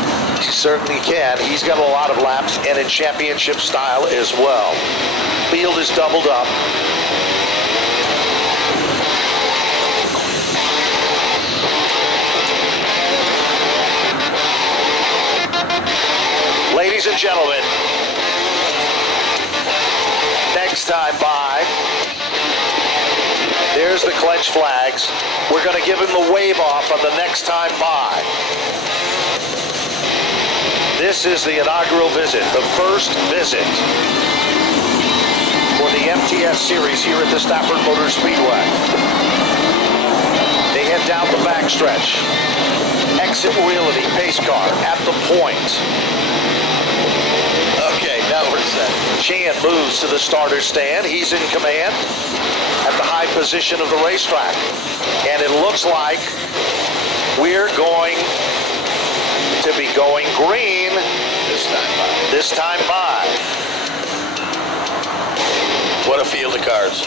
possible. He certainly can. He's got a lot of laps and in championship style as well. Field is doubled up. Ladies and gentlemen, next time by, there's the clenched flags. We're going to give him the wave off on the next time by. This is the inaugural visit, the first visit for the MTS Series here at the Stafford Motor Speedway. They head down the backstretch. Exit Realty pace car at the point. Okay, now we're set. Sheehan moves to the starter stand. He's in command at the high position of the racetrack. And it looks like we're going to be going green this time by. What a field of cars.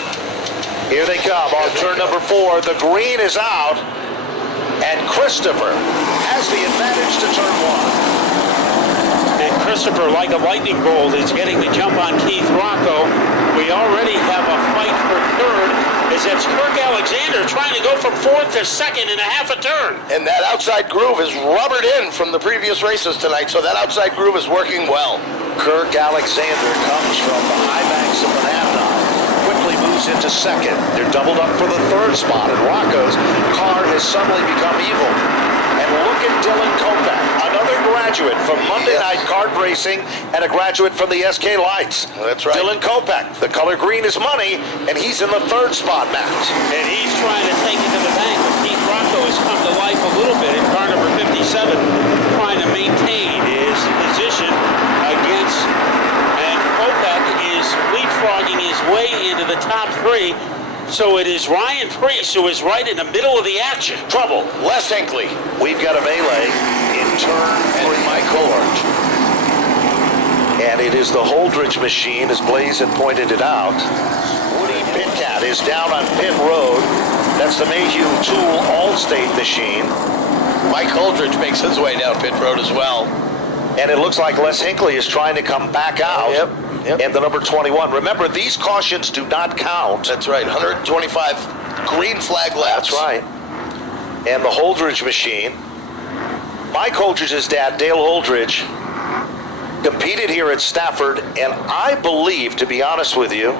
Here they come on turn number 4. The green is out, and Christopher has the advantage to turn 1. And Christopher, like a lightning bolt, is getting the jump on Keith Rocco. We already have a fight for third, as it's Kirk Alexander trying to go from 4th to 2nd in a half a turn. And that outside groove is rubbered in from the previous races tonight, so that outside groove is working well. Kirk Alexander comes from the high banks of Manhattan. Quickly moves into 2nd. They're doubled up for the 3rd spot, and Rocco's car has suddenly become evil. And look at Dylan Kopak, another graduate from Monday Night Kart Racing and a graduate from the SK Lights. That's right. Dylan Kopak, the color green is money, and he's in the 3rd spot, Matt. And he's trying to take it to the bank, but Keith Rocco has come to life a little bit in car number 57, trying to maintain his position against, and Kopak is leapfrogging his way into the top 3. So it is Ryan Preece who is right in the middle of the action. Trouble. Les Hinckley. We've got a melee in turn 3. Mike Holdridge. And it is the Holdridge machine, as Blaze had pointed it out. Woody Pitcat is down on pit road. That's the Mayhew Tool All-State machine. Mike Holdridge makes his way down pit road as well. And it looks like Les Hinckley is trying to come back out. Yep. And the number 21. Remember, these cautions do not count. That's right. 125 green flag laps. That's right. And the Holdridge machine. Mike Holdridge's dad, Dale Holdridge, competed here at Stafford, and I believe, to be honest with you,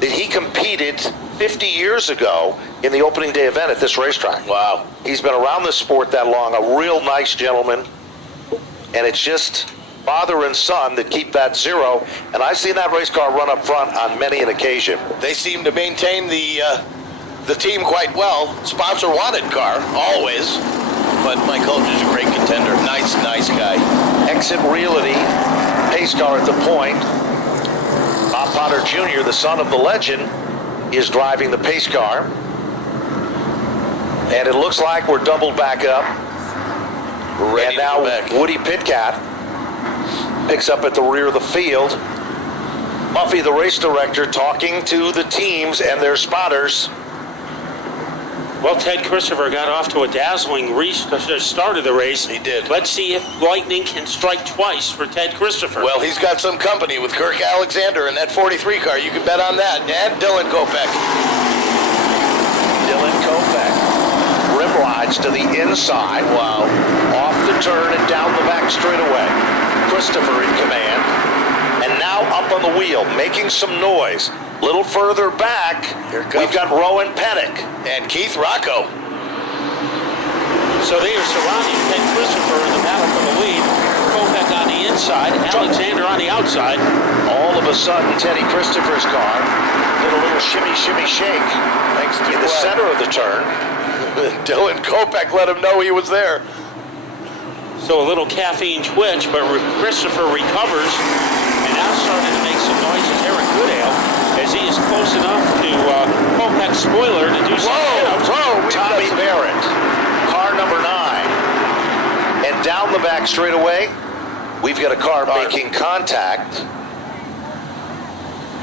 that he competed 50 years ago in the opening day event at this racetrack. Wow. He's been around this sport that long, a real nice gentleman, and it's just father and son that keep that 0, and I've seen that race car run up front on many an occasion. They seem to maintain the team quite well. Sponsor wanted car, always. But Mike Holdridge is a great contender. Nice guy. Exit Realty, pace car at the point. Bob Potter Jr., the son of the legend, is driving the pace car. And it looks like we're doubled back up. Ready and now to go back. Woody Pitcat picks up at the rear of the field. Muffy, the race director, talking to the teams and their spotters. Well, Ted Christopher got off to a dazzling start of the race. He did. Let's see if lightning can strike twice for Ted Christopher. Well, he's got some company with Kirk Alexander in that 43 car. You can bet on that. And Dylan Kopak. Dylan Kopak rim rides to the inside. Wow. Off the turn and down the back straightaway. Christopher in command. And now up on the wheel, making some noise. Little further back, we've got Rowan Pennick. And Keith Rocco. So they are surrounding Ted Christopher in the battle for the lead. Kopak on the inside, Alexander on the outside. All of a sudden, Teddy Christopher's car did a little shimmy, shake. Thanks to in the center of the turn. Dylan Kopak let him know he was there. So a little caffeine twitch, but Christopher recovers and now starting to make some noise is Eric Goodale, as he is close enough to Kopak's spoiler to do some Whoa! Tommy Barrett, car number 9. And down the back straightaway, we've got a car making contact.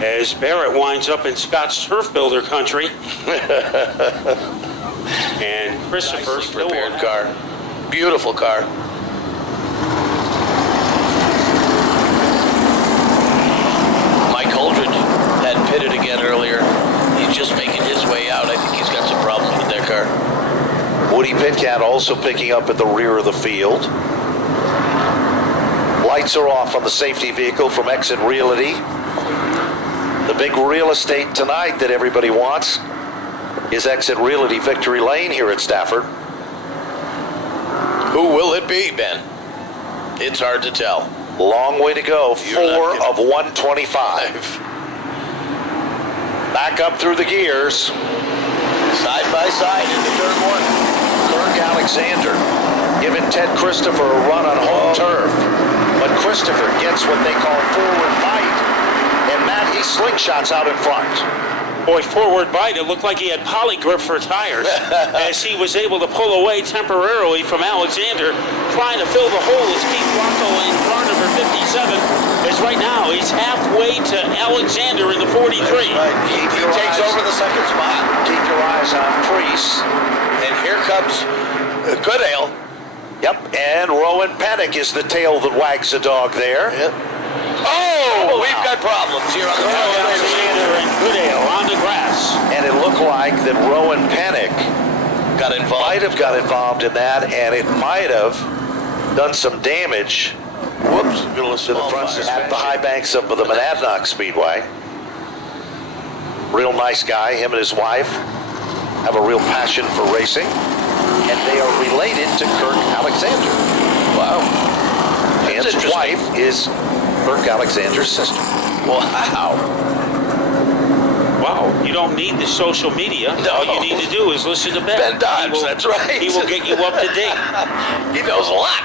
As Barrett winds up in Scott's Turf Builder country. And Christopher prepared car. Beautiful car. also picking up at the rear of the field. Lights are off on the safety vehicle from Exit Realty. The big real estate tonight that everybody wants is Exit Realty Victory Lane here at Stafford. Who will it be, Ben? It's hard to tell. Long way to go. You're 4 of 125. Back up through the gears. Side by side into turn one. Kirk Alexander giving Ted Christopher a run on home turf. But Christopher gets what they call forward bite. And Matt, he slingshots out in front. Boy, forward bite, it looked like he had poly grip for tires as he was able to pull away temporarily from Alexander, trying to fill the hole as Keith Rocco in car number 57. As right now, he's halfway to Alexander in the 43. Right. He takes over the second spot. Keep your eyes on Priest. And here comes Goodale. Yep, and Rowan Pennick is the tail that wags the dog there. Yep. Oh, we've got problems here on the Alexander and Goodale on the grass. And it looked like that Rowan Pennick got involved. might have got involved in that, and it might have done some damage Whoops. to the front at the high banks of the Monadnock Speedway. Real nice guy. Him and his wife have a real passion for racing, and they are related to Kirk Alexander. Wow. And his wife is Kirk Alexander's sister. Wow. Wow, you don't need the social media. No. All you need to do is listen to Ben. Ben Dodge, He will- that's right. He will get you up to date. He knows a lot.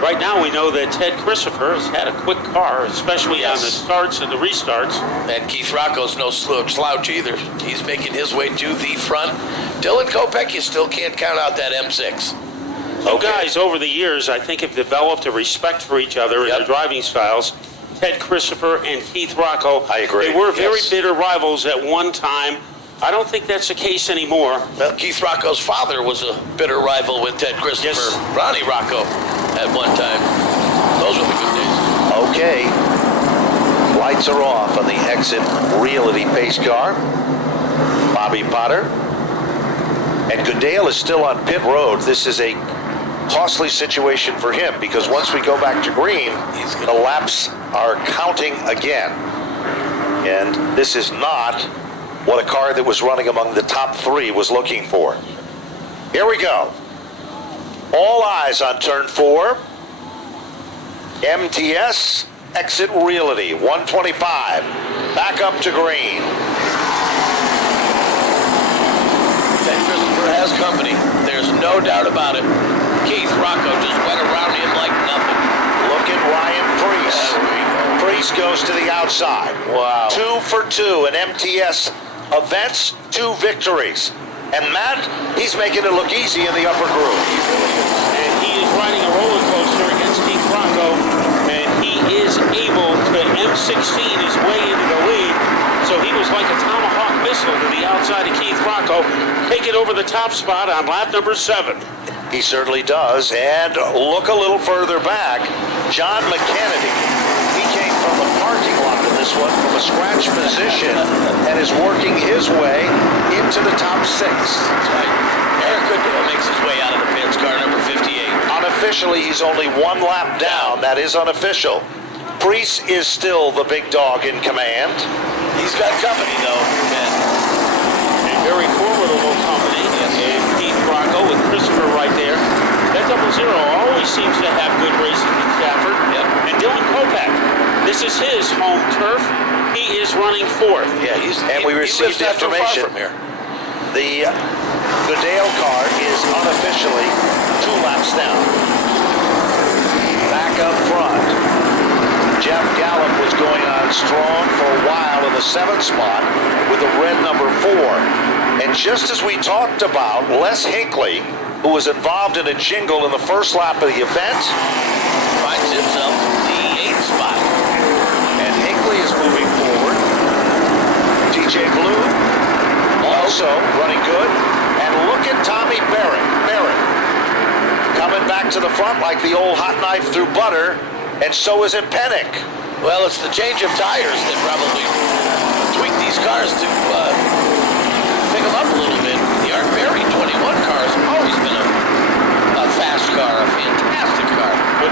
Right now, we know that Ted Christopher has had a quick car, especially on the starts and the restarts. And Keith Rocco's no slouch either. He's making his way to the front. Dylan Kopech, you still can't count out that M6. Two guys over the years, I think, have developed a respect for each other in their driving styles. Ted Christopher and Keith Rocco. I agree. They were very bitter rivals at one time. I don't think that's the case anymore. Well, Keith Rocco's father was a bitter rival with Ted Christopher. Yes. Ronnie Rocco at one time. Those were the good days. Okay. Lights are off on the Exit Realty pace car. Bobby Potter. And Goodale is still on pit road. This is a costly situation for him because once we go back to green, the laps are counting again. And this is not what a car that was running among the top 3 was looking for. Here we go. All eyes on turn 4. MTS Exit Realty 125. Back up to green. Ted Christopher has company. There's no doubt about it. Keith Rocco just went around him like nothing. Look at Ryan Priest. Priest goes to the outside. Wow. 2 for 2 in MTS events, 2 victories. And Matt, he's making it look easy in the upper groove. And he is riding a roller coaster against Keith Rocco, and he is able to M16 his way into the lead. So he was like a tomahawk missile to the outside of Keith Rocco, take it over the top spot on lap number 7. He certainly does. And look a little further back. John McKennedy. He came from the parking lot in this one from a scratch position and is working his way into the top 6. That's right. Eric Goodale makes his way out of the pits, car number 58. Unofficially, he's only 1 lap down. That is unofficial. Priest is still the big dog in command. He's got company, though, Ben. And very formidable company. And Keith Rocco with Christopher right there. That 00 always seems to have good races at Stafford. Yep. And Dylan Kopech, this is his home turf. He is running 4th. Yeah, We received he lives not too far information. from here. The Goodale car is unofficially 2 laps down. Back up front, Jeff Gallup was going on strong for a while in the 7th spot with the red number 4. And just as we talked about, Les Hinckley, who was involved in a jingle in the first lap of the event, Finds himself the 8th spot. and Hinckley is moving forward. TJ Blue also running good. And look at Tommy Barrett. Coming back to the front like the old hot knife through butter, and so is it Pennick. Well, it's the change of tires that probably tweaked these cars to pick them up a little bit. The Art Berry 21 car has always been a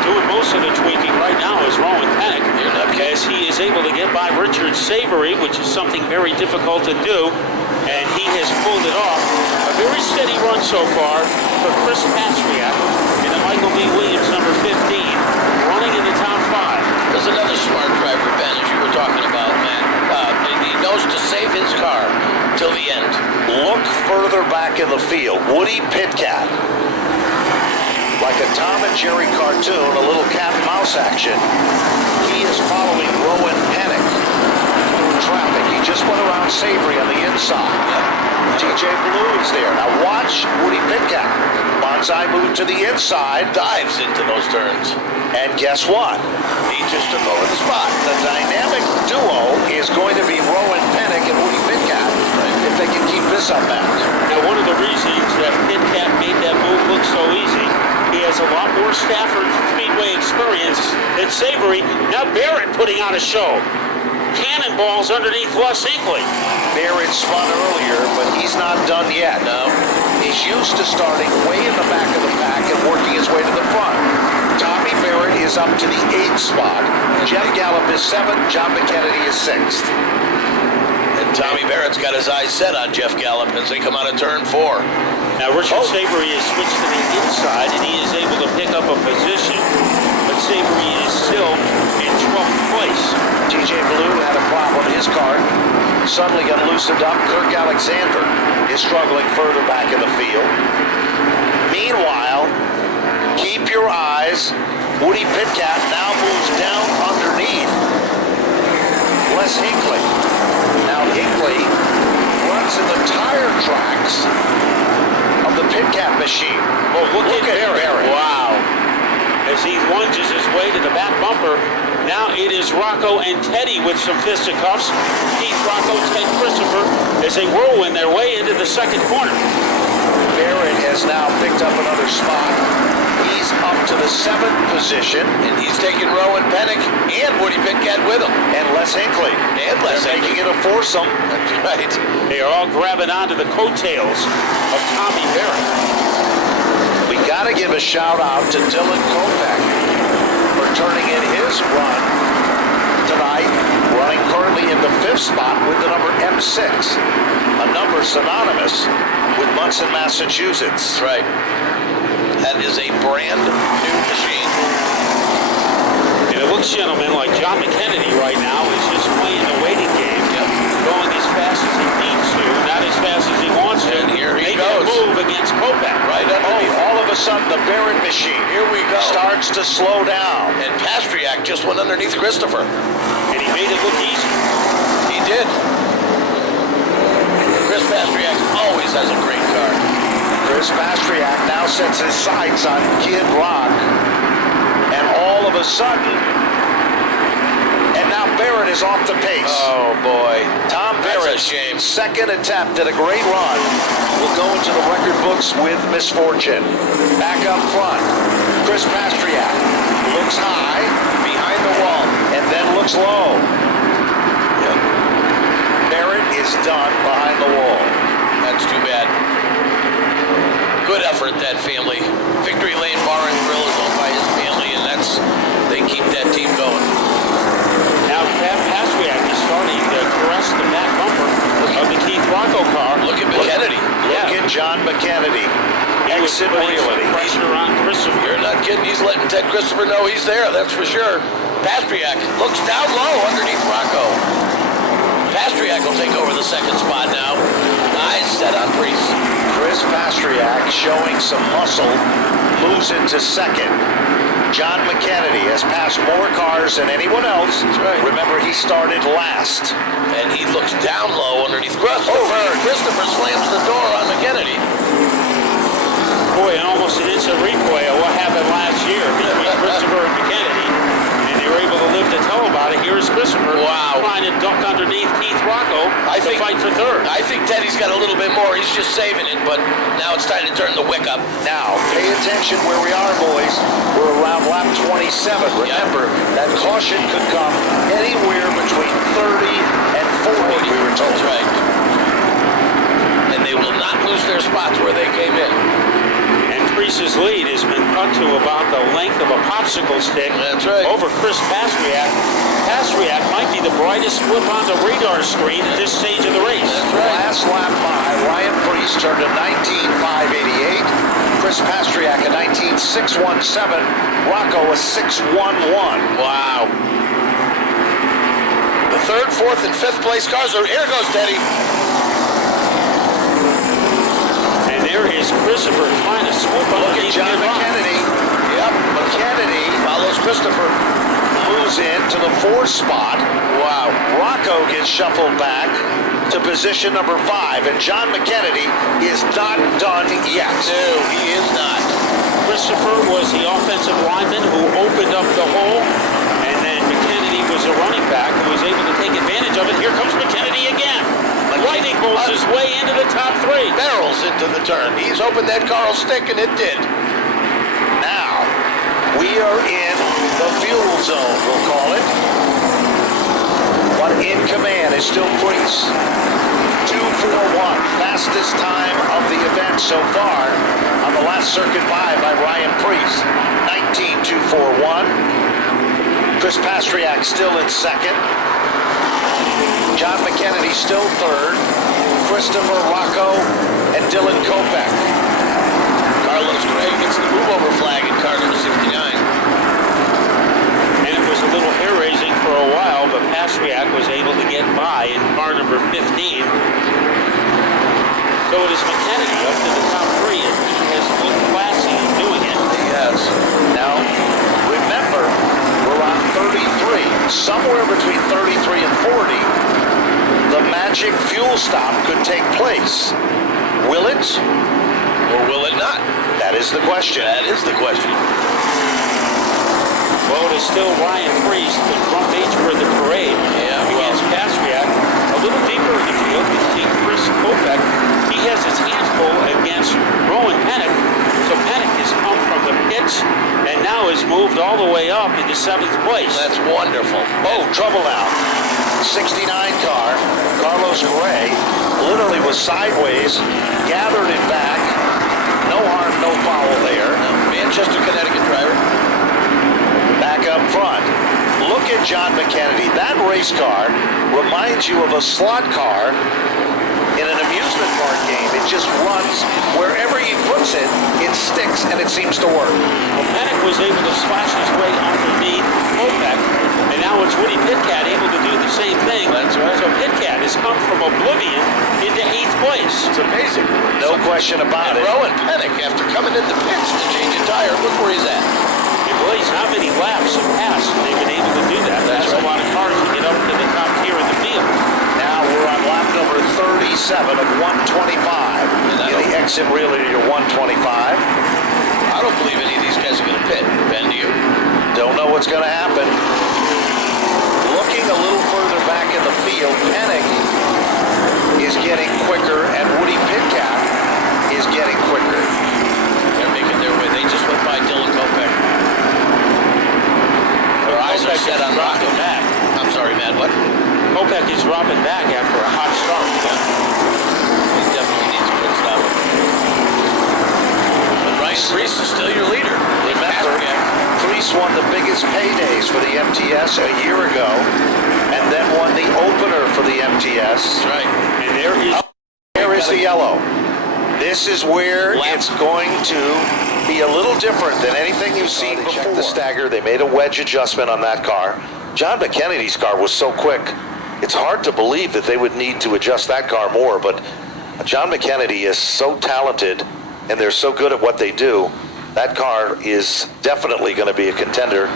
Doing most of the tweaking right now is Rowan Panic, as he is able to get by Richard Savory, which is something very difficult to do, and he has pulled it off. A very steady run so far for Chris Pastriak in the Michael B. Williams number 15, running in the top 5. There's another smart driver, Ben, as you were talking about, man. He knows to save his car till the end. Look further back in the field. Woody Pitkat. Like a Tom and Jerry cartoon, a little cat and mouse action. He is following Rowan Panic through traffic. He just went around Savory on the inside. TJ Blue is there. Now watch Woody Pitkat. Bonsai moved to the inside. Dives into those turns. And guess what? He just took over the spot. The dynamic duo is going to be Rowan Panic and Woody Pitkat if they can keep this up back. Now, one of the reasons that Pitkat made that move look so easy, he has a lot more Stafford Speedway experience than Savory. Now Barrett putting on a show. Cannonballs underneath Les Hinkley. Barrett spun earlier, but he's not done yet. No. He's used to starting way in the back of the pack and working his way to the front. Tommy Barrett is up to the 8th spot. Jeff Gallup is 7th. John McKennedy is 6th. And Tommy Barrett's got his eyes set on Jeff Gallup as they come out of turn 4. Now, Richard Savory has switched to the inside, and he is able to pick up a position, but Savory is still in 12th place. TJ Blue had a problem with his car. Suddenly got loosened up. Kirk Alexander is struggling further back in the field. Meanwhile, keep your eyes. Woody Pitkat now moves down underneath Les Hinkley. Now Hinkley runs in the tire tracks of the Pitkat machine. Oh, look at Barrett. Wow. As he lunges his way to the back bumper, now it is Rocco and Teddy with some fisticuffs. Keith Rocco, Ted Christopher, as they whirlwind their way into the second corner. Barrett has now picked up another spot. He's up to the 7th position. And he's taking Rowan Panic and Woody Pitkat with him. And Les Hinkley. And Les They're making it a foursome. That's right. They are all grabbing onto the coattails of Tommy Barrett. We got to give a shout out to Dylan Kopeck for turning in his run tonight, running currently in the 5th spot with the number M6, a number synonymous with Munson, Massachusetts. That's right. That is a brand new machine. And it looks, gentlemen, like John McKennedy right now is just playing the waiting game, going as fast as he needs to, not as fast as he wants to. And here he making goes. a move against Kopeck. Right underneath. All of a sudden, the Barrett machine Here we go. starts to slow down. And Pastriak just went underneath Christopher. And he made it look easy. He did. Chris Pastriak always has a great car. Chris Pastriak now sets his sights on Kid Rock. And all of a sudden, and now Barrett is off the pace. Oh, boy. Tom Barrett, That's a shame. second attempt at a great run, will go into the record books with misfortune. Back up front, Chris Pastriak looks high, Behind the wall. and then looks low. Yep. Barrett is done behind the wall. That's too bad. Good effort, that family. Victory Lane Bar and Grill is owned by his family, and they keep that team going. Now Pastriak is starting to caress the back bumper of the Keith Rocco car. Look at McKennedy. Look at John McKennedy. He was Exit putting some reality. pressure on Christopher. You're not kidding. He's letting Ted Christopher know he's there, that's for sure. Pastriak looks down low underneath Rocco. Pastriak will take over the second spot now. Eyes set on Priest. Chris Pastriak showing some muscle, moves into second. John McKennedy has passed more cars than anyone else. That's right. Remember, he started last. And he looks down low underneath Christopher. Christopher slams the door on McKennedy. Boy, and almost an instant replay of what happened last year between Christopher and McKennedy. And they were able to live to tell about it. Here's Christopher trying to duck underneath Keith Rocco to fight for third. I think Teddy's got a little bit more. He's just saving it, but now it's time to turn the wick up. Now, pay attention where we are, boys. We're around lap 27. Remember, that caution could come anywhere between 30 and 40, we were told. That's right. And they will not lose their spots where they came in. And Priest's lead has been cut to about the length of a popsicle stick. That's right. Over Chris Pastriak. Pastriak might be the brightest flip on the radar screen at this stage of the race. That's right. Last lap by, Ryan Priest turned a 19.588. Chris Pastriak a 19.617. Rocco a 6.11. Wow. The third, fourth, and fifth place cars are here. Goes Teddy. And there is Christopher trying to swoop up. Look at John McKennedy. Yep. McKennedy Follows Christopher. moves into the fourth spot. Wow. Rocco gets shuffled back to position number 5, and John McKennedy is not done yet. No, he is not. Christopher was the offensive lineman who opened up the hole, and then McKennedy was a running back who was able to take advantage of it. Here comes McKennedy again. Lightning bolts his way into the top 3. Barrels into the turn. He's hoping that car will stick, and it did. Now, we are in the fuel zone, we'll call it. But in command is still Priest. 2:41, fastest time of the event so far on the last circuit by Ryan Priest. 19.241. Chris Pastriak still in second. John McKennedy still third. Christopher, Rocco, and Dylan Kopech. Carlos Gray gets the move-over flag in car number 69. And it was a little hair-raising for a while, but Pastriak was able to get by in car number 15. So it is McKennedy up to the top 3, and he has looked classy in doing it. He has. Now, remember, we're on 33. Somewhere between 33 and 40, the magic fuel stop could take place. Will it? Or will it not? That is the question. That is the question. Well, it is still Ryan Priest, the front major of the parade. Yeah, Against Pastriak. A little deeper in the field, we see Chris Kopech. He has his hands full against Rowan Pennock. So Pennock has come from the pits and now has moved all the way up into 7th place. That's wonderful. Oh, trouble now. 69 car, Carlos Gray, literally was sideways, gathered it back. No harm, no foul there. Manchester, Connecticut driver. Back up front. Look at John McKennedy. That race car reminds you of a slot car in an amusement park game. It just runs wherever he puts it, it sticks and it seems to work. Well, Pennock was able to slash his way underneath Kopech, and now it's Woody Pitkat able to do the same thing. That's right. So Pitkat has come from oblivion into 8th place. It's amazing. No question about And it. Rowan Pennock, after coming in the pits to change a tire, look where he's at. And Blaze, how many laps have passed and they've been able to do that? That's right. a lot of cars to get up to the top tier of the field. Now we're on lap number 37 of 125. In the exit really to your 125. I don't believe any of these guys are going to pit. Ben, do you? Don't know what's going to happen. Looking a little further back in the field, Pennock is getting quicker and Woody Pitkat is getting quicker. They're making their way. They just went by Dylan Kopech. Their eyes are set on Rocco. back. I'm sorry, Matt, what? Kopech is dropping back after a hot start. He definitely needs a pit stop. But Ryan Priest is still your leader. Remember, Priest won the biggest paydays for the MTS a year ago and then won the opener for the MTS. That's right. And There is the yellow. This is where it's going to be a little different than anything you've seen before. Check the stagger. They made a wedge adjustment on that car. John McKennedy's car was so quick. It's hard to believe that they would need to adjust that car more, but John McKennedy is so talented and they're so good at what they do. That car is definitely going to be a contender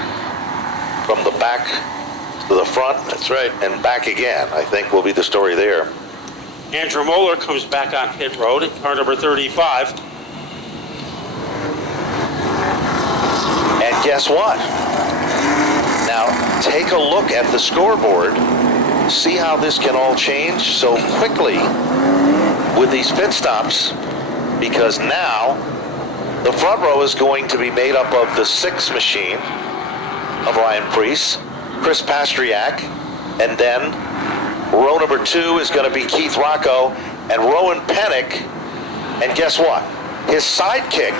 from the back to the front. That's right. And back again, I think, will be the story there. Andrew Moeller comes back on pit road at car number 35. And guess what? Now, take a look at the scoreboard. See how this can all change so quickly with these pit stops, because now the front row is going to be made up of the 6th machine of Ryan Priest, Chris Pastriak, and then row number 2 is going to be Keith Rocco and Rowan Pennock. And guess what? His sidekick,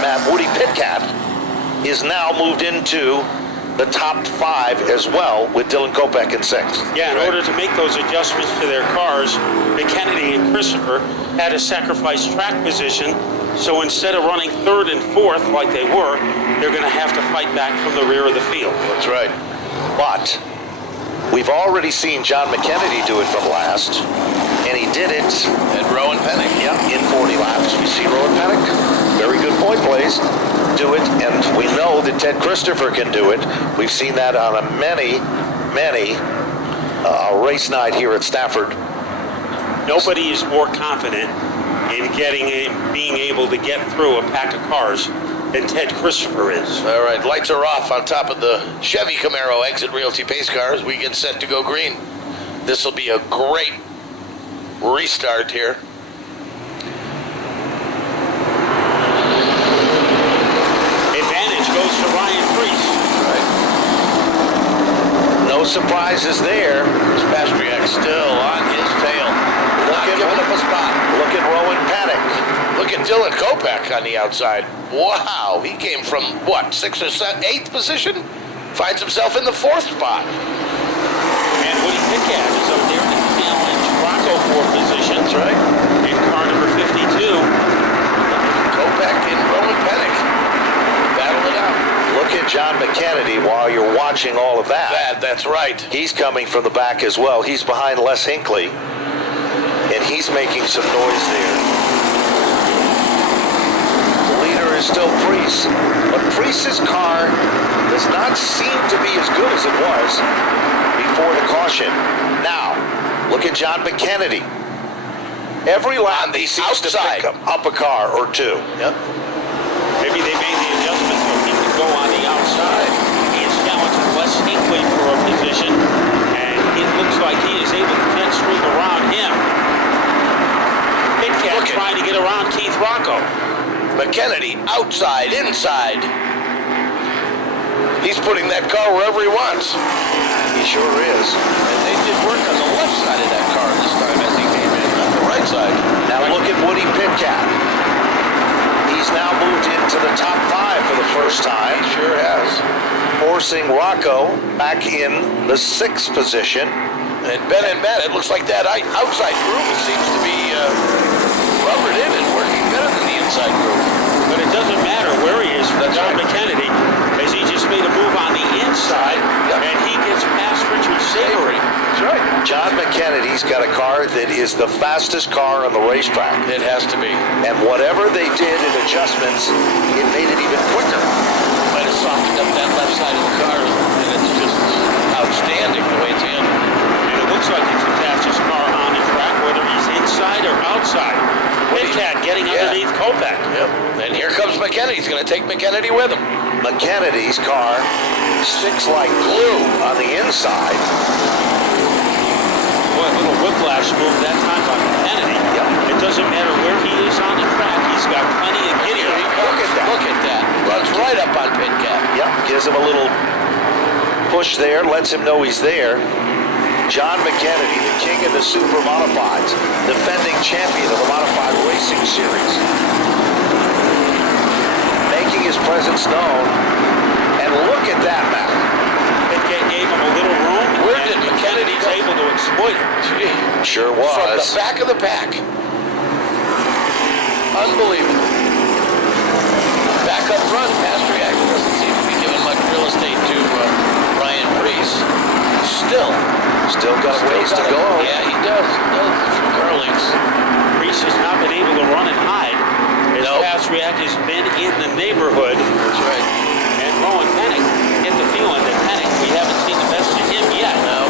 Matt Woody Pitcat, is now moved into the top 5 as well, with Dylan Kopech in 6th. Yeah, in order to make those adjustments to their cars, McKennedy and Christopher had to sacrifice track position. So instead of running 3rd and 4th like they were, they're going to have to fight back from the rear of the field. That's right. But we've already seen John McKennedy do it from last, and he did it. And Rowan Pennick. Yep, in 40 laps. We see Rowan Pennick, very good point plays, do it, and we know that Ted Christopher can do it. We've seen that on a many race night here at Stafford. Nobody is more confident in being able to get through a pack of cars than Ted Christopher is. All right, lights are off on top of the Chevy Camaro Exit Realty pace car as we get set to go green. This will be a great restart here. Advantage goes to Ryan Priest. No surprises there. Pastriak still on his tail. Not giving up a spot. Look at Rowan Pennick. Look at Dylan Kopech on the outside. Wow, he came from, what, 6th or 8th position? Finds himself in the 4th spot. And Woody Pitcat is up there to challenge Rocco for position. That's right. In car number 52. Kopech and Rowan Pennick battle it out. Look at John McKennedy while you're watching all of that. That's right. He's coming from the back as well. He's behind Les Hinckley, and he's making some noise there. The leader is still Priest, but Priest's car does not seem to be as good as it was before the caution. Now, look at John McKennedy. Every lap On the he seems to outside. pick up a car or two. Yep. Maybe they made the adjustment so he could go on the outside. He is challenging Les Hinckley for a position, and it looks like he is able to jet stream around him. Pitcat trying to get around Keith Rocco. McKennedy, outside, inside. He's putting that car wherever he wants. He sure is. And they did work on the left side of that car this time as he came in, not the right side. Now look at Woody Pitcat. He's now moved into the top 5 for the first time. He sure has. Forcing Rocco back in the 6th position. And Ben, it looks like that outside group seems to be rubbered in and working better than the inside group. But it doesn't matter where he is for That's John right. McKennedy, as he just made a move on the inside, Yep. and he gets past Richard Savory. That's right. John McKennedy's got a car that is the fastest car on the racetrack. It has to be. And whatever they did in adjustments, it made it even quicker. Might have softened up that left side of the car, and it's just outstanding the way it's handled. And it looks like it's the fastest car on the track, whether he's inside or outside. Pitcat getting underneath Kopech. Yep. And here comes McKennedy. He's going to take McKennedy with him. McKennedy's car sticks like glue on the inside. Boy, a little whiplash move that time by McKennedy. Yep. It doesn't matter where he is on the track. He's got plenty of Here giddy. he comes. Look at that. Runs right up on Pitcat. Yep, gives him a little push there, lets him know he's there. John McKennedy, the king of the super modifieds, defending champion of the modified racing series, making his presence known. And look at that, Matt. Pitcat gave him a little room. Where and did McKennedy was go? able to exploit it. Gee. Sure From the was. back of the pack. Unbelievable. Back up front, Pastriak doesn't seem to be giving much real estate to Ryan Priest. Still got a ways to go. Yeah, he does. He does. A few car links. Priest has not been able to run and hide. As Nope. Pastriak has been in the neighborhood. That's right. And Rowan Pennick, get the feeling that Pennick, we haven't seen the best of him yet. No.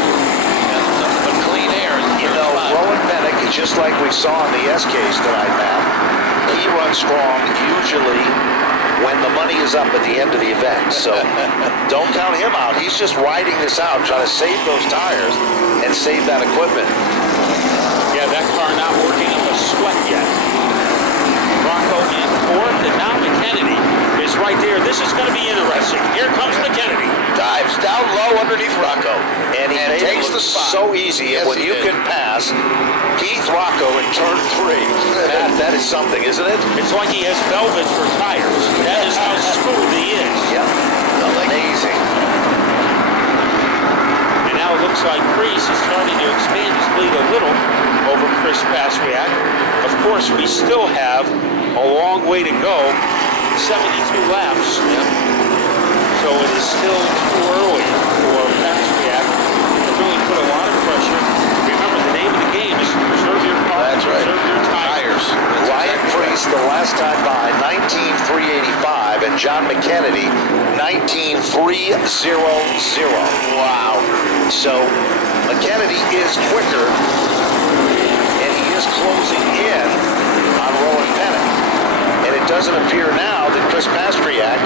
Got nothing but clean air in the You third know, spot. Rowan Pennick, just like we saw in the SKs tonight, Matt, he runs strong usually when the money is up at the end of the event. So don't count him out. He's just riding this out, trying to save those tires and save that equipment. Yeah, that car not working up a sweat yet. Rocco in 4th, and now McKennedy is right there. This is going to be interesting. Here comes McKennedy. Dives down low underneath Rocco. And he made takes it the look spot. so easy. Yes, And when he you did. can pass Keith Rocco in turn 3, that is something, isn't it? It's like he has velvet for tires. That is how smooth he is. Yep. Amazing. And now it looks like Priest is starting to expand his lead a little over Chris Pastriak. Of course, we still have a long way to go, 72 laps. So it is still too early for Pastriak to really put a lot of pressure. Remember, the name of the game is to preserve your car, That's right. preserve your tires. Ryan Priest, the last time by 19.385, and John McKennedy, 19.300. Wow. So McKennedy is quicker, and he is closing in on Rowan Pennick. And it doesn't appear now that Chris Pastriak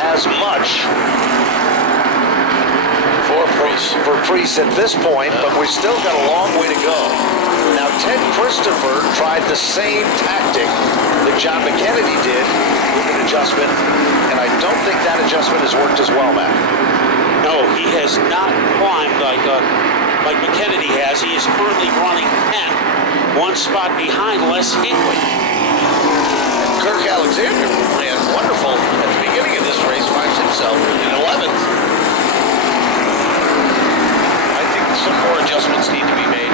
has much for Priest at this point, but we've still got a long way to go. Now, Ted Christopher tried the same tactic that John McKennedy did with an adjustment, and I don't think that adjustment has worked as well, Matt. No, he has not climbed like McKennedy has. He is currently running 10th, one spot behind Les Hinkley. Kirk Alexander ran wonderful at the beginning of this race, finds himself in 11th. I think some more adjustments need to be made.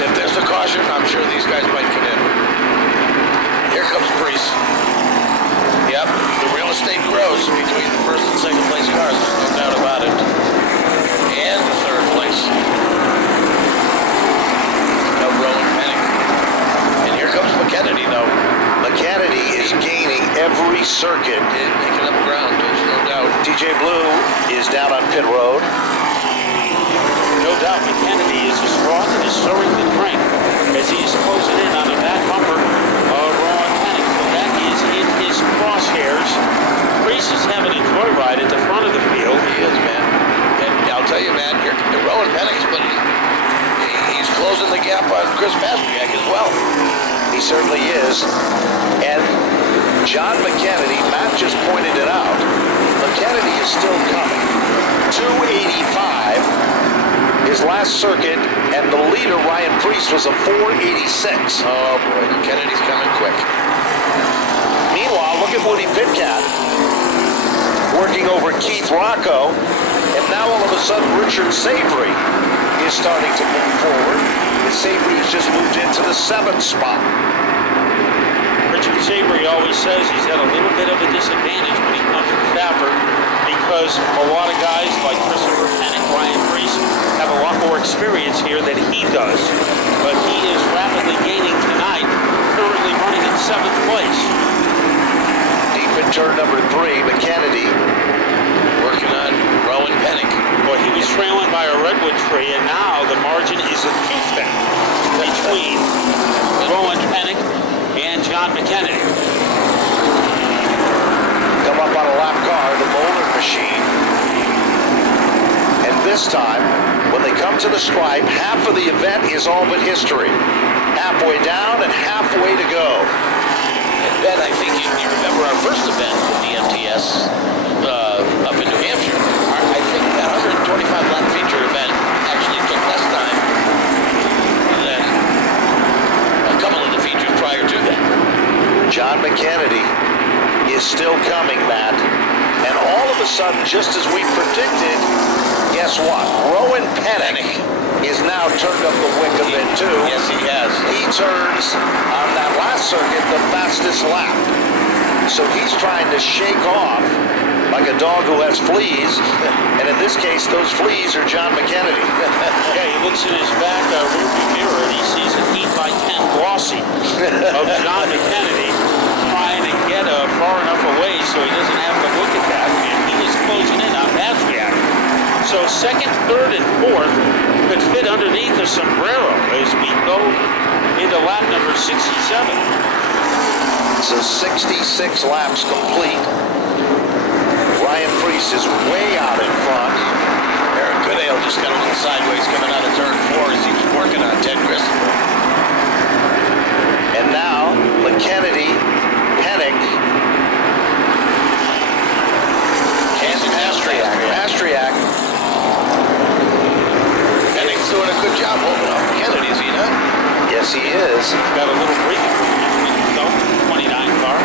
If there's a caution, I'm sure these guys might come in. Here comes Priest. Yep, the real estate grows between the first and second place cars. There's no doubt about it. And the third place. No Rowan Pennick. And here comes McKennedy, though. McKennedy is gaining every circuit. Picking up ground, there's no doubt. DJ Blue is down on pit road. No doubt McKennedy is as raw and as soaring the drink as he is closing in on the back bumper of Rowan Pennick. So that is in his crosshairs. Priest is having a joyride at the front of the field. He is, man. And I'll tell you, man, here, Rowan Pennick's, but he's closing the gap on Chris Pastriak as well. He certainly is. And John McKennedy, Matt just pointed it out, McKennedy is still coming. 285 his last circuit, and the leader, Ryan Priest, was a 486. Oh, boy, McKennedy's coming quick. Meanwhile, look at Woody Pitcat working over Keith Rocco, and now all of a sudden Richard Savory is starting to move forward. And Savory has just moved into the 7th spot. Richard Savory always says he's at a little bit of a disadvantage when he comes to Stafford because a lot of guys like Christopher Pennick, Ryan Priest have a lot more experience here than he does. But he is rapidly gaining tonight, currently running in 7th place. Deep in turn number 3, McKennedy Working on Rowan Pennick. Well, he was trailing by a redwood tree, and now the margin is a toothpick between Rowan Pennick and John McKennedy. come up on a lap car, the Boulder machine. And this time, when they come to the stripe, half of the event is all but history. Halfway down and halfway to go. And Ben, I think you remember our first event with the MTS up in New Hampshire. I think that 125 lap feature event actually took less time than a couple of the features prior to that. John McKennedy is still coming, Matt. And all of a sudden, just as we predicted, guess what? Rowan Pennick is now turned up the wick a bit too. Yes, he has. He turns on that last circuit the fastest lap. So he's trying to shake off like a dog who has fleas. And in this case, those fleas are John McKennedy. Yeah, he looks in his back rearview mirror and he sees an 8x10 glossy of John McKennedy trying to get far enough away so he doesn't have to look at that. And he is closing in on Pastriak. So second, third, and fourth could fit underneath a sombrero as we go into lap number 67. So 66 laps complete. Ryan Priest is way out in front. Eric Goodale just got a little sideways coming out of turn 4 as he's working on Ted Christopher. And now, McKennedy, Pennick, and Pastriak. Penning's doing a good job holding off McKennedy, is he not? Yes, he is. Got a little breathing room between himself and the 29 car.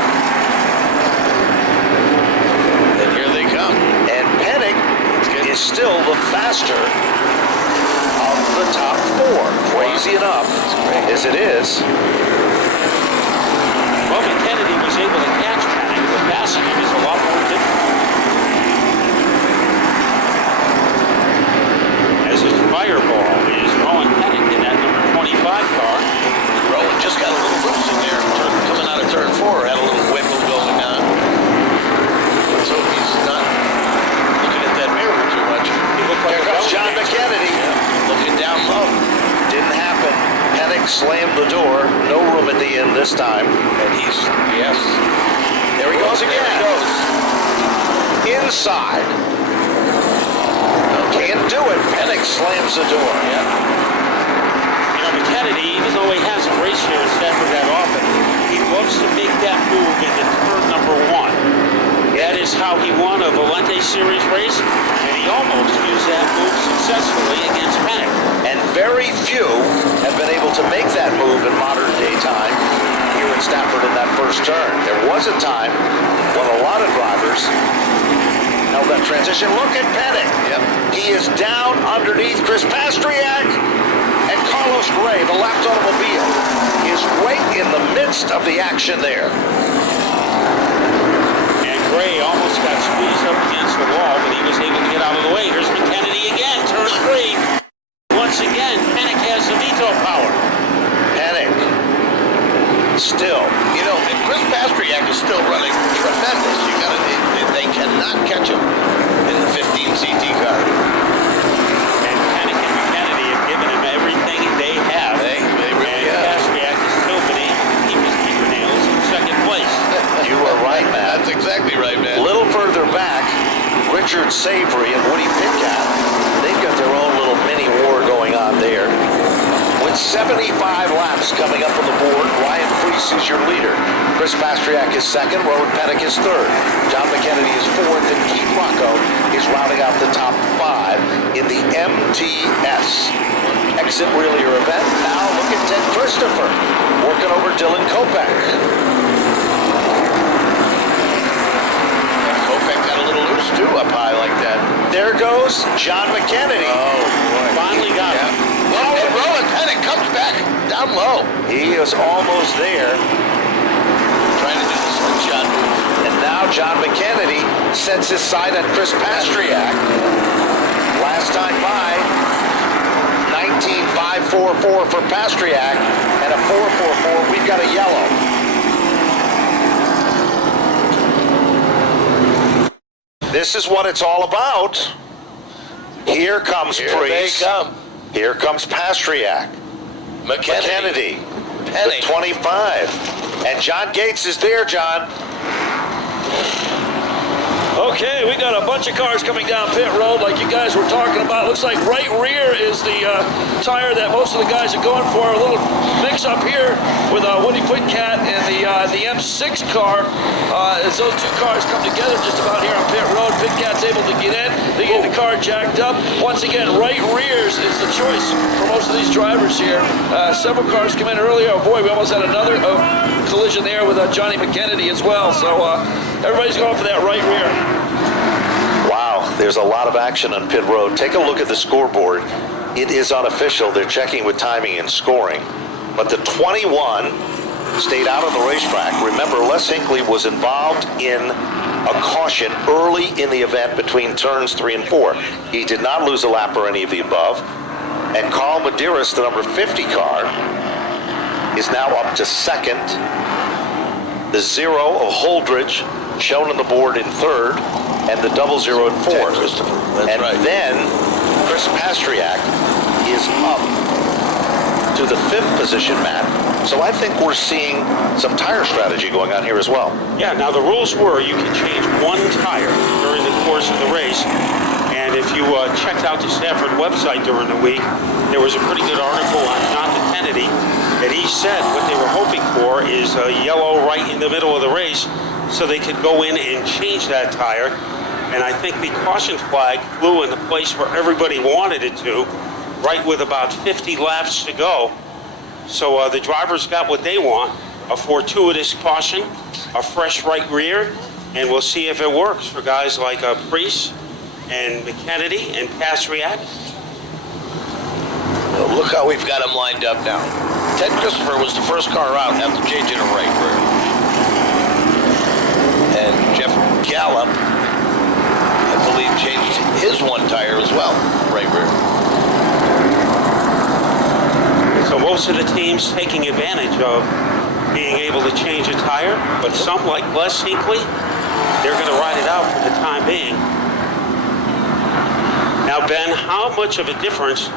And here they come. And Pennick is still the faster of the top four. Crazy enough as it is. Well, McKennedy was able to catch Pennick, but passing him is a lot more difficult. As his fireball is Rowan Pennick in that number 25 car. Rowan just got a little loose in there coming out of turn 4. Had a little wiggle going on. So he's not looking at that mirror too much. Here comes John McKennedy. Yeah, looking down low. Didn't happen. Pennick slammed the door. No room at the end this time. And he's, yes. There he goes again. There he goes. Inside. Can't do it. Pennick slams the door. Yeah. You know, McKennedy, even though he hasn't raced here at Stafford that often, he loves to make that move into turn number 1. That is how he won a Valente Series race, and he almost used that move successfully against Pennick. And very few have been able to make that move in modern day time here in Stafford in that first turn. There was a time when a lot of drivers held that transition. Look at Pennick. Yep. He is down underneath Chris Pastriak, and Carlos Gray, the lapped automobile, is right in the midst of the action there. And Gray almost got squeezed up against the wall, but he was able to get out of the way. Here's McKennedy again, turn 3. Once again, Pennick has the veto power. Pennick, still. You know, and Chris Pastriak is still running tremendous. They cannot catch him in the 15 CT car. And Pennick and McKennedy have given him everything they have. They really and have. Pastriak has still been able to keep his fingernails in second place. You are right, Matt. That's exactly right, A man. little further back, Richard Savory and Woody Pitcat, they've got their own little mini war going on there. With 75 laps coming up on the board, Ryan Preece is your leader. Chris Pastriak is second, Rowan Pennick is third. John McKennedy is fourth, and Keith Rocco is rounding out the top 5 in the MTS. Exit wheelier event. Now look at Ted Christopher working over Dylan Kopech. Kopech got a little loose, too, up high like that. There goes John McKennedy. Oh, boy. Finally got him. And Rowan Pennick comes back down low. He is almost there. Trying to do the slingshot move. And now John McKennedy sets his sight on Chris Pastriak. Last time by, 19.544 for Pastriak and a 444. We've got a yellow. This is what it's all about. Here comes Here Preece. they come. Here comes Pastriak. McKennedy. Pennick. The 25. And John Gates is there, John. Okay, we got a bunch of cars coming down pit road like you guys were talking about. Looks like right rear is the tire that most of the guys are going for. A little mix up here with Woody Pitcat and the M6 car. As those two cars come together just about here on pit road, Pitcat's able to get in. They get the car jacked up. Once again, right rears is the choice for most of these drivers here. Several cars come in earlier. Oh boy, we almost had another collision there with Johnny McKennedy as well. So everybody's going for that right rear. Wow, there's a lot of action on pit road. Take a look at the scoreboard. It is unofficial. They're checking with timing and scoring. But the 21 stayed out on the racetrack. Remember, Les Hinckley was involved in a caution early in the event between turns 3 and 4. He did not lose a lap or any of the above. And Carl Medeiros, the number 50 car, is now up to second. The 0 of Holdridge shown on the board in third, and the 00 in fourth. Christopher, that's and right. then Chris Pastriak is up to the 5th position, Matt. So I think we're seeing some tire strategy going on here as well. Yeah, now the rules were you can change one tire during the course of the race. And if you checked out the Stafford website during the week, there was a pretty good article on John McKennedy that he said what they were hoping for is a yellow right in the middle of the race so they could go in and change that tire. And I think the caution flag flew in the place where everybody wanted it to, right with about 50 laps to go. So the drivers got what they want, a fortuitous caution, a fresh right rear, and we'll see if it works for guys like Priest and McKennedy and Pastriak. Well, look how we've got them lined up now. Ted Christopher was the first car out after changing a right rear. And Jeff Gallup, I believe, changed his one tire as well, right rear. So most of the teams taking advantage of being able to change a tire, but some, like Les Hinkley, they're going to ride it out for the time being. Now, Ben, how much of a difference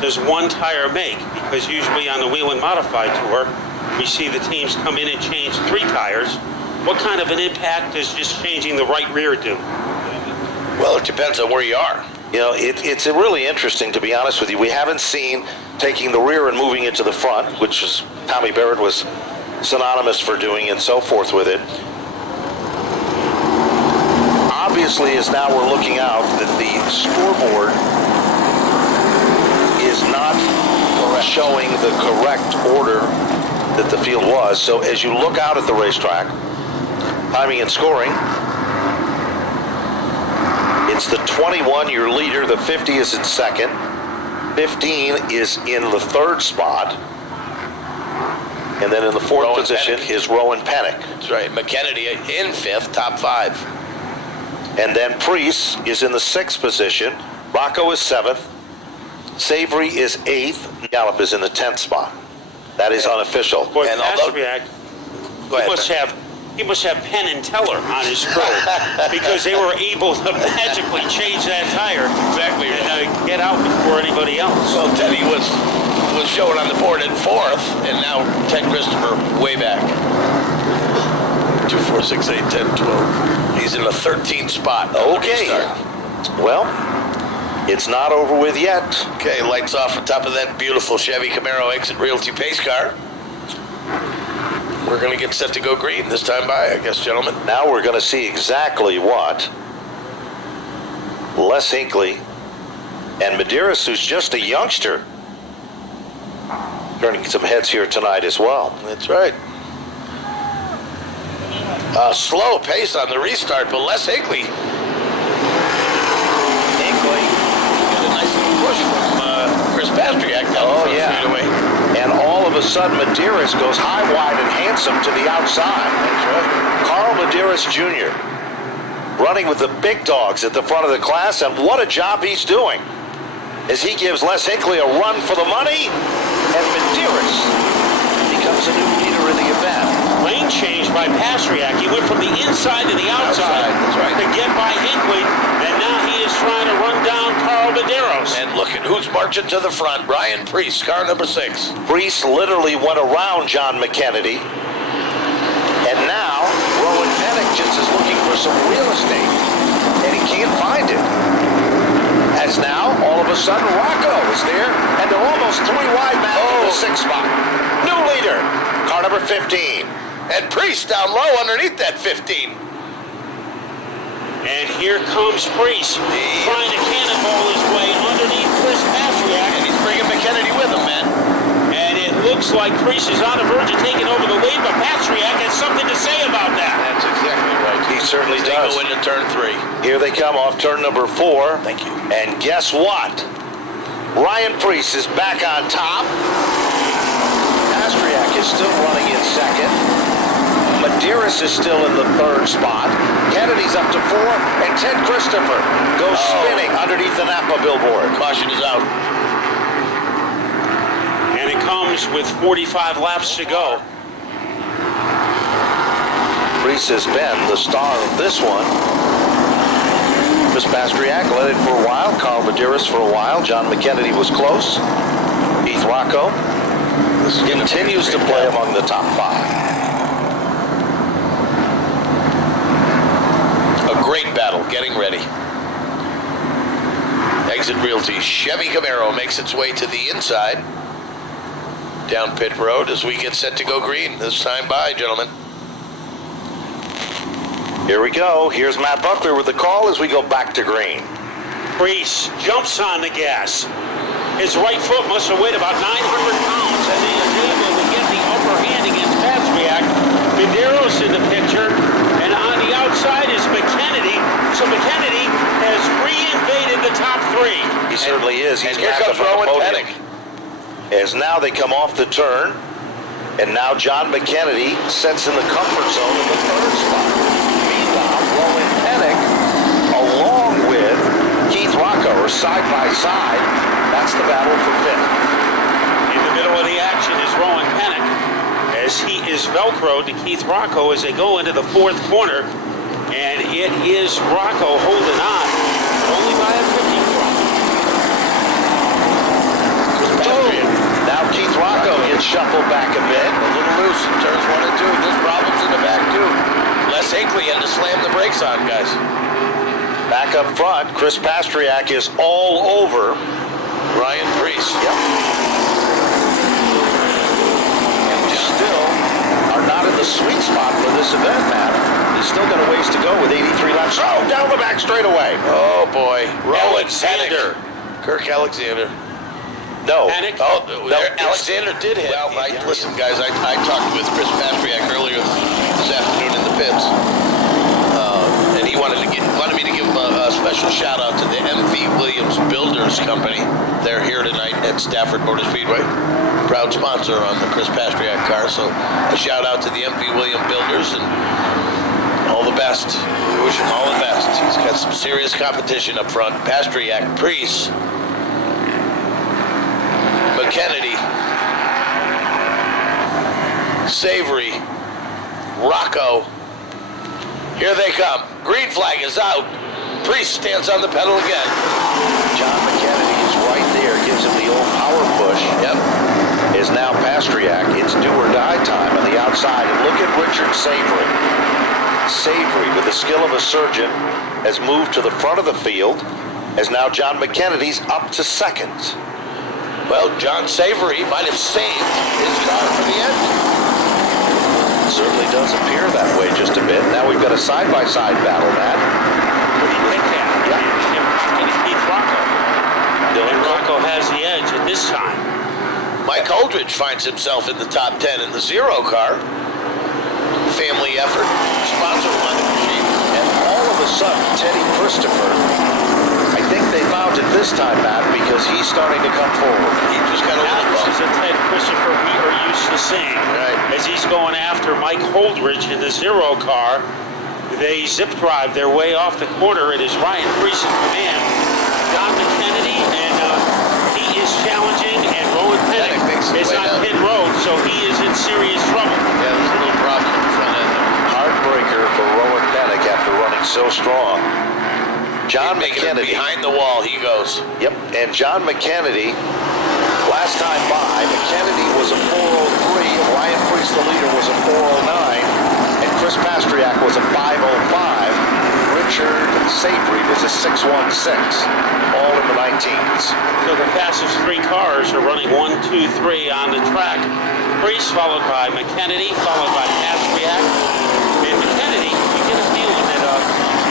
does one tire make? Because usually on the Wheel and Modified Tour, we see the teams come in and change 3 tires. What kind of an impact does just changing the right rear do? Well, it depends on where you are. You know, it's really interesting, to be honest with you. We haven't seen taking the rear and moving it to the front, which was Tommy Barrett was synonymous for doing and so forth with it. Obviously, as now we're looking out, that the scoreboard is not showing the correct order that the field was. So as you look out at the racetrack, timing and scoring, it's the 21, your leader. The 50 is in second. 15 is in the 3rd spot. And then in the 4th position is Rowan Pennick. That's right. McKennedy in 5th, top 5. And then Priest is in the 6th position. Rocco is 7th. Savory is 8th. Gallup is in the 10th spot. That is unofficial. Boy, And Pastriak, he must have Penn and Teller on his crew because they were able to magically change that tire Exactly. and get out before anybody else. Well, Teddy was showing on the board in 4th, and now Ted Christopher way back. 2, 4, 6, 8, 10, 12. He's in the 13th spot. Okay. Well, it's not over with yet. Okay, lights off on top of that beautiful Chevy Camaro Exit Realty pace car. We're going to get set to go green this time by, I guess, gentlemen. Now we're going to see exactly what Les Hinkley and Medeiros, who's just a youngster, turning some heads here tonight as well. That's right. Slow pace on the restart, but Les Hinkley. Hinkley got a nice little push from Chris Pastriak down the front away. And all of a sudden, Medeiros goes high, wide, and handsome to the outside. That's right. Carl Medeiros Jr. running with the big dogs at the front of the class, and what a job he's doing as he gives Les Hinkley a run for the money, and Medeiros becomes a new leader in the event. Lane change by Pastriak. He went from the inside to the outside That's right. to get by Hinkley, and now he is trying to run down Carl Medeiros. And look at who's marching to the front. Ryan Priest, car number 6. Priest literally went around John McKennedy, and now Rowan Pennick just is looking for some real estate, and he can't find it. As now, all of a sudden, Rocco is there, and they're almost 3 wide now for the 6th spot. New leader, car number 15. And Priest down low underneath that 15. And here comes Priest trying to cannonball his way underneath Chris Pastriak. And he's bringing McKennedy with him, man. And it looks like Priest is on the verge of taking over the lead, but Pastriak has something to say about that. That's exactly right. He certainly They does. go into turn 3. Here they come off turn number 4. Thank you. And guess what? Ryan Priest is back on top. Pastriak is still running in second. Medeiros is still in the 3rd spot. Kennedy's up to 4, and Ted Christopher goes spinning underneath the Napa billboard. Caution is out. And it comes with 45 laps to go. Priest has been the star of this one. Chris Pastriak led it for a while. Carl Medeiros for a while. John McKennedy was close. Heath Rocco continues to play among the top 5. A great battle getting ready. Exit Realty Chevy Camaro makes its way to the inside. Down pit road as we get set to go green this time by, gentlemen. Here we go. Here's Matt Buckler with the call as we go back to green. Priest jumps on the gas. His right foot must have weighed about 900 pounds, and he is able to get the upper hand against Pastriak. Medeiros in the picture, and on the outside is McKennedy. So McKennedy has reinvaded the top three. He certainly is. He's And here back comes up on the Rowan podium. Pennick. As now they come off the turn, and now John McKennedy sets in the comfort zone in the third spot. Meanwhile, Rowan Pennick, along with Keith Rocco, are side by side. That's the battle for fifth. In the middle of the action is Rowan Pennick, as he is Velcroed to Keith Rocco as they go into the fourth corner. And it is Rocco holding on, only by a 50. Now Keith Rocco gets shuffled back a bit. A little loose in turns 1 and 2. There's problems in the back, too. Les Hinckley had to slam the brakes on, guys. Back up front, Chris Pastriak is all over Ryan Priest. Yep. And we still are not in the sweet spot for this event, Matt. He's still got a ways to go with 83 laps. Oh, down the back straightaway. Oh, boy. Rowan Alexander. Pennick. Kirk Alexander. No. Pennick? Oh, No, Alexander did hit. Well, listen, guys, I talked with Chris Pastriak earlier this afternoon in the pits. And he wanted me to give a special shout out to the MV Williams Builders Company. They're here tonight at Stafford Motor Speedway. Proud sponsor on the Chris Pastriak car. So a shout out to the MV Williams Builders and all the best. We wish him all the best. He's got some serious competition up front. Pastriak, Priest, McKennedy, Savory, Rocco. Here they come. Green flag is out. Priest stands on the pedal again. John McKennedy is right there, gives him the old power push. Yep. Is now Pastriak. It's do or die time on the outside. And look at Richard Savory. Savory, with the skill of a surgeon, has moved to the front of the field, as now John McKennedy's up to second. Well, John Savory might have saved his car for the end. Certainly does appear that way just a bit. Now we've got a side-by-side battle, Matt. Keith Rocco. And Rocco has the edge at this time. Mike Holdridge finds himself in the top 10 in the Zero car. Family effort, sponsor on the machine. And all of a sudden, Teddy Christopher, I think they found it this time, Matt, because he's starting to come forward. He just got a Now little this is bump. a Ted Christopher we are used to seeing. Right. As he's going after Mike Holdridge in the Zero car. They zip drive their way off the corner. It is Ryan Priest in command. John McKennedy, and he is challenging, and Rowan Pennick makes his is way on down. pit road, so he is in serious trouble. Yeah, there's a little problem at the front end there. Heartbreaker for Rowan Pennick after running so strong. John Making it McKennedy. behind the wall, he goes. Yep, and John McKennedy, last time by, McKennedy was a 403, and Ryan Priest, the leader, was a 409, and Chris Pastriak was a 505. Richard Savory was a 616, all in the 19s. So the fastest three cars are running 1, 2, 3 on the track. Priest followed by McKennedy, followed by Pastriak. And McKennedy, you get a feeling that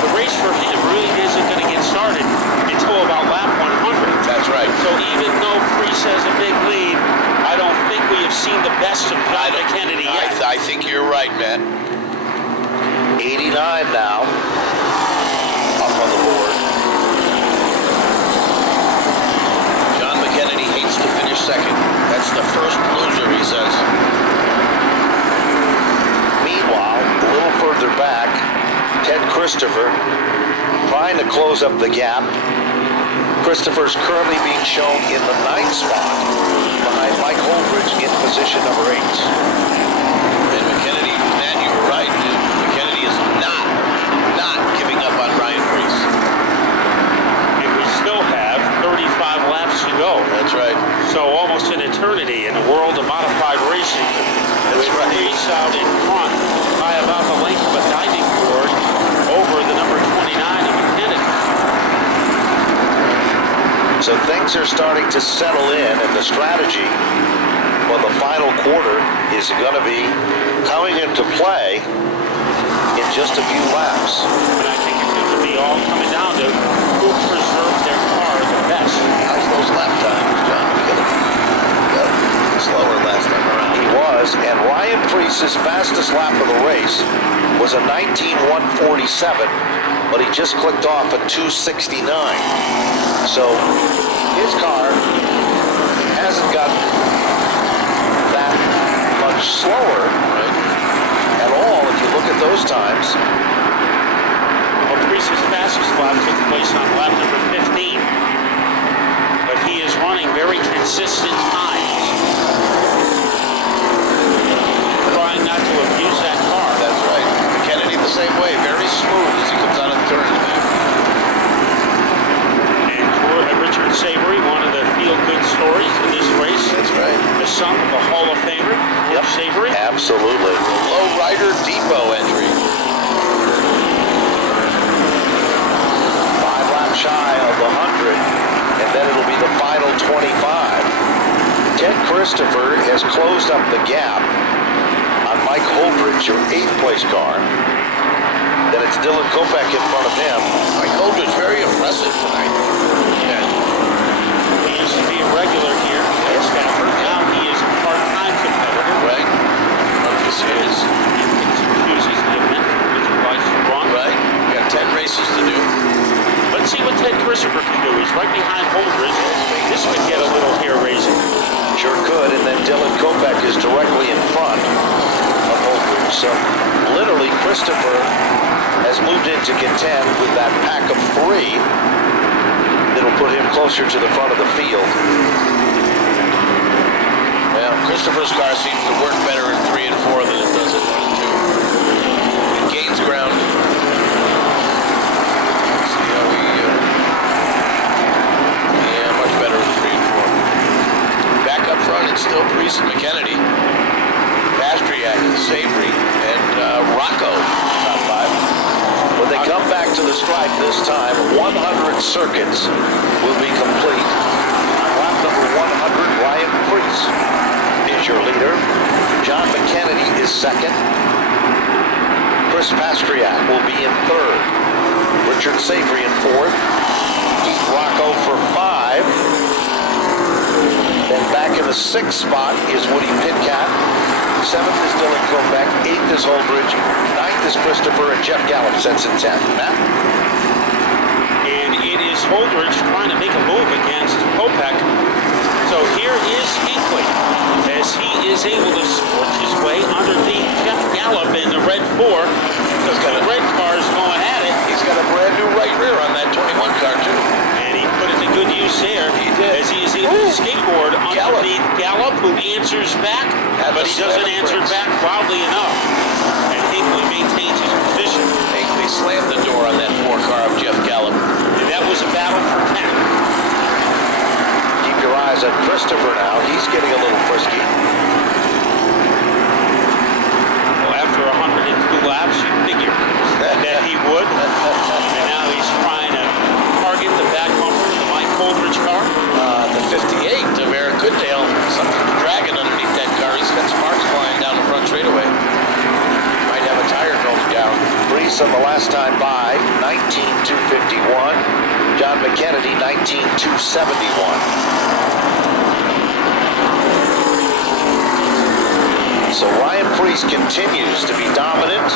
the race for him really isn't going to get started until about lap 100. That's right. So even though Priest has a big lead, I don't think we have seen the best of John McKennedy yet. I think you're right, Matt. 89 now, up on the board. John McKennedy hates to finish second. That's the first loser, he says. Meanwhile, a little further back, Ted Christopher trying to close up the gap. Christopher's currently being shown in the 9th spot behind Mike Holdridge in position number 8. And McKennedy, Matt, you were right. McKennedy is not giving up on Ryan Priest. And we still have 35 laps to go. That's right. So almost an eternity in the world of modified racing. That's right. Priest out in front by about the length of a diving board over the number 29 of McKennedy. So things are starting to settle in, and the strategy for the final quarter is going to be coming into play in just a few laps. And I think it's going to be all coming down to who preserved their car the best. How's those lap times, John? Slower last time around. He was, and Ryan Preece's fastest lap of the race was a 19:147, but he just clicked off a 2:69. So his car hasn't gotten that much slower at all if you look at those times. Well, Preece's fastest lap took place on lap number 15, but he is running very consistent times. Trying not to abuse that car. That's right. McKennedy the same way. Very smooth as he comes out of the turn. And Richard Savory, one of the feel-good stories in this race. That's right. The son of a Hall of Famer, Yep. Savory. Absolutely. Low Rider Depot entry. 5 laps shy of the 100, and then it'll be the final 25. Ted Christopher has closed up the gap on Mike Holdridge, your 8th place car. Then it's Dylan Kopech in front of him. Mike Holdridge very impressive tonight. Yeah. He used to be a regular here at Stafford. Now he is a part-time competitor. Right. One of the series. Chooses the event which he likes to run. Right. We got 10 races to do. Let's see what Ted Christopher can do. He's right behind Holdridge. This could get a little hair-raising. Sure could, and then Dylan Kopech is directly in front of Holdridge. So literally Christopher has moved in to contend with that pack of 3. It'll put him closer to the front of the field. Well, Christopher's car seems to work better in 3 and 4 than it does in 1 and 2. It gains ground. Let's see how we... yeah, much better in 3 and 4. Back up front, it's still Preece and McKennedy. Pastriak, Savory, and Rocco, top 5. When they come back to the stripe this time, 100 circuits will be complete. On lap number 100, Ryan Preece is your leader. John McKennedy is second. Chris Pastriak will be in third. Richard Savory in fourth. Pete Rocco for 5. Then back in the 6th spot is Woody Pitkat. 7th is Dylan Kopech. 8th is Holdridge. 9th is Christopher, and Jeff Gallup sets in 10th. Matt? And it is Holdridge trying to make a move against Kopech. So here is Hinkley as he is able to scorch his way underneath Jeff Gallup in the red 4. Because the red car is going at it. He's got a brand new right rear on that 21 car, too. And he put it to good use there. He did. As he is able to skateboard underneath Gallup, who answers back, but he doesn't answer back loudly enough. And Hinkley maintains his position. Hinkley slammed the door on that 4 car of Jeff Gallup. And that was a battle for 10. Keep your eyes on Christopher now. He's getting a little frisky. Well, after 102 laps, you figure that he would. And now he's trying to target the back bumper of the Mike Holdridge car. The 58 of Eric Goodale, something dragging underneath that car. He's got sparks flying down the front straightaway. Might have a tire going down. Preece on the last time by, 19,251. John McKennedy, 19,271. So Ryan Preece continues to be dominant.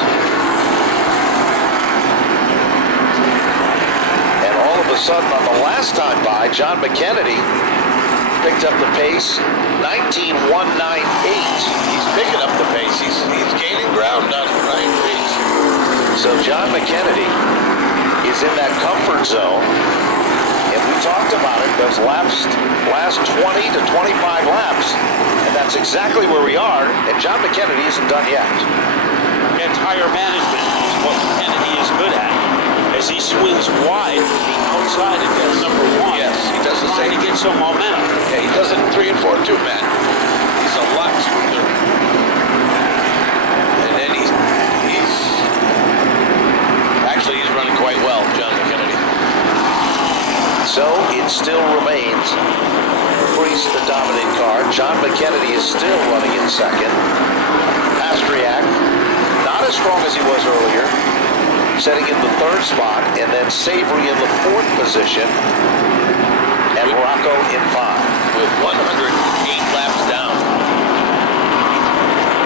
And all of a sudden, on the last time by, John McKennedy picked up the pace, 19,198. He's picking up the pace. He's gaining ground on Ryan Preece. So John McKennedy is in that comfort zone. And we talked about it, those last 20 to 25 laps. And that's exactly where we are. And John McKennedy isn't done yet. And tire management is what Kennedy is good at. As he swings wide to the outside of turn number 1. Yes, he does the trying same. to get some momentum. Yeah, he does it in 3 and 4 too, Matt. He's a lot smoother. And then he's running quite well, John McKennedy. So it still remains Preece the dominant car. John McKennedy is still running in second. Pastriak, not as as strong as he was earlier, setting in the third spot, and then Savory in the fourth position, and Rocco in 5. With 108 laps down.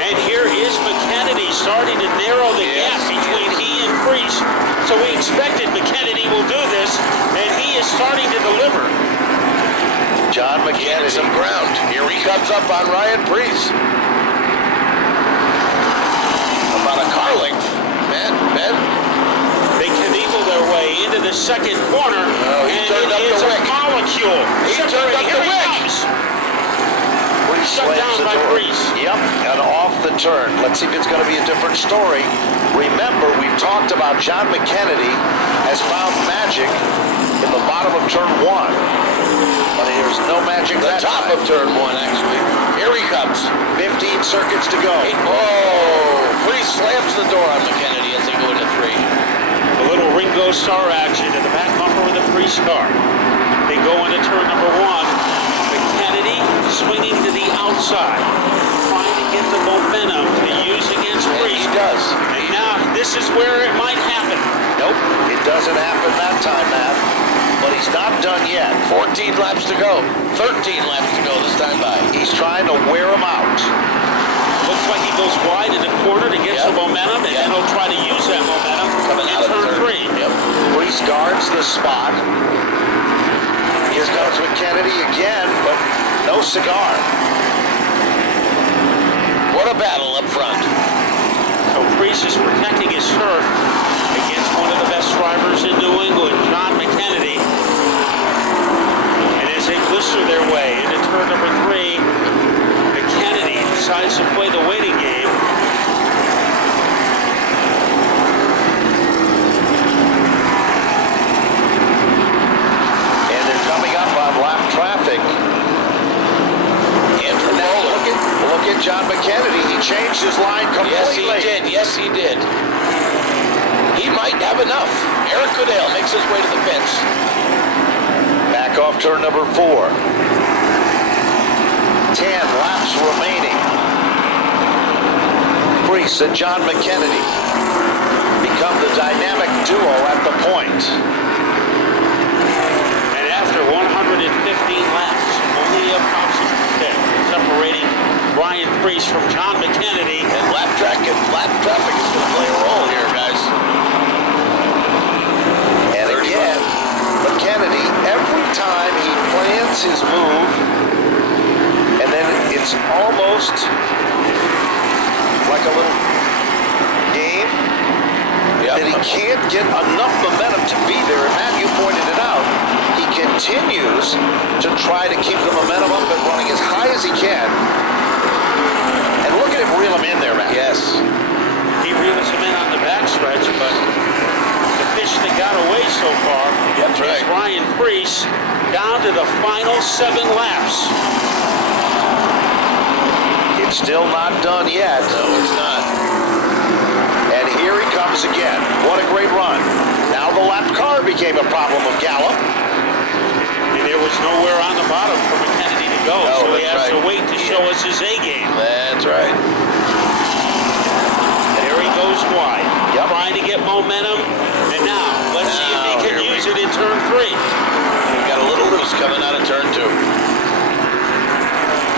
And here is McKennedy starting to narrow the Yes, gap he between is. he and Priest. So we expected McKennedy will do this, and he is starting to deliver. John Gaining McKennedy. some ground. Here he comes up on Ryan Priest. About a car length. Ben. They knievel their way into the second corner, Oh, he and turned up it is the a wick. molecule. He turned up Here the he wick. comes. Priest Shut slams down the by door. Priest. Yep, and off the turn. Let's see if it's going to be a different story. Remember, we've talked about John McKennedy has found magic in the bottom of turn 1. But there's no magic The that top time. of turn 1, actually. Here he comes. 15 circuits to go. Oh, Priest slams the door on McKennedy as they go into 3. A little Ringo Starr action to the back bumper of the Priest car. They go into turn number 1. McKennedy swinging to the outside, trying to get the momentum to use against And he Priest. does. And now this is where it might happen. Nope, it doesn't happen that time, Matt. But he's not done yet. 14 laps to go. 13 laps to go this time by. He's trying to wear him out. Looks like he goes wide in the corner to get Yep. some momentum, and then Yep. he'll try to use that momentum Coming in out of the turn turn. 3. Yep. Priest guards the spot. Here comes McKennedy again, but no cigar. What a battle up front. So Priest is protecting his turf against one of the best drivers in New England, John McKennedy. And as they blister their way into turn number 3, McKennedy decides to play the waiting game. And they're coming up on lap traffic. Andrew Now Moeller. look at John McKennedy. He changed his line completely. Yes, he did. He might have enough. Eric Goodale makes his way to the pits. Back off turn number 4. 10 laps remaining. Priest and John McKennedy become the dynamic duo at the point. And after 115 laps, only a possible step separating Ryan Priest from John McKennedy. And lap traffic is going to play a role here, guys. And again, McKennedy, every time he plans his move, and then it's almost like a little game that he can't get enough momentum to be there. And Matt, you pointed it out. He continues to try to keep the momentum up and running as high as he can. And look at him reel him in there, Matt. Yes. He reels him in on the backstretch, but the fish that got away so far That's is right. Ryan Priest down to the final 7 laps. It's still not done yet. No, it's not. And here he comes again. What a great run. Now the lap car became a problem of Gallup. And there was nowhere on the bottom for McKennedy to go, No, so he that's has to right. wait to show us his A game. That's right. There he goes wide, Yep. trying to get momentum. And now, let's see if he Now, can here use we- it in turn 3. We've got a little loose coming out of turn 2.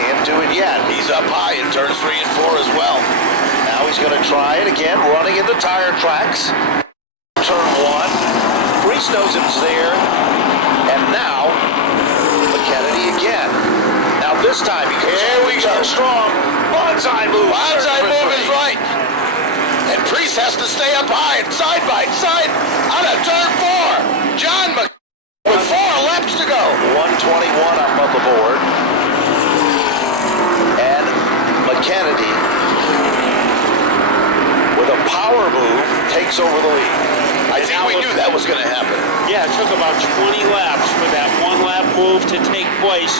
Can't do it yet. He's up high in turns 3 and 4 as well. Now he's going to try it again, running in the tire tracks. Turn 1. Priest knows it's there. And now, McKennedy again. Now this time he goes Here we go. strong. Bonsai move. Bonsai Turn move three. is right. And Priest has to stay up high and side by side out of turn 4. John with 4 laps to go. 121 up on the board. And McKennedy, with a power move, takes over the lead. I think we knew that was going to happen. Yeah, it took about 20 laps for that 1-lap move to take place.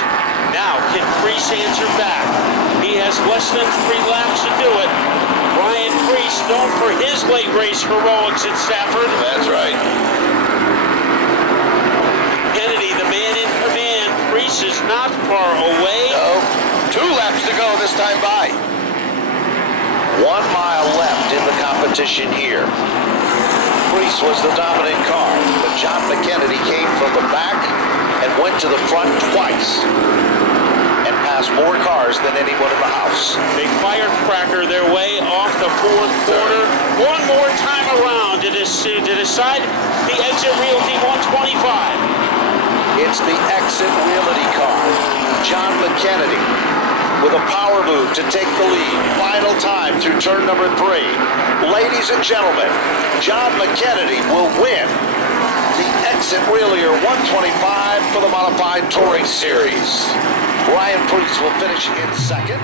Now, can Priest answer back? He has less than 3 laps to do it. Ryan Priest, known for his late race heroics at Stafford. That's right. Kennedy, the man in command. Priest is not far away. No. 2 laps to go this time by. 1 mile left in the competition here. Priest was the dominant car, but John McKennedy came from the back and went to the front twice and passed more cars than anyone in the house. They firecracker their way off the fourth quarter. One more time around to decide the exit realty 125. It's the exit realty car. John McKennedy with a power move to take the lead. Final time through turn number 3. Ladies and gentlemen, John McKennedy will win the exit realty 125 for the Modified Touring Series. Ryan Priest will finish in second.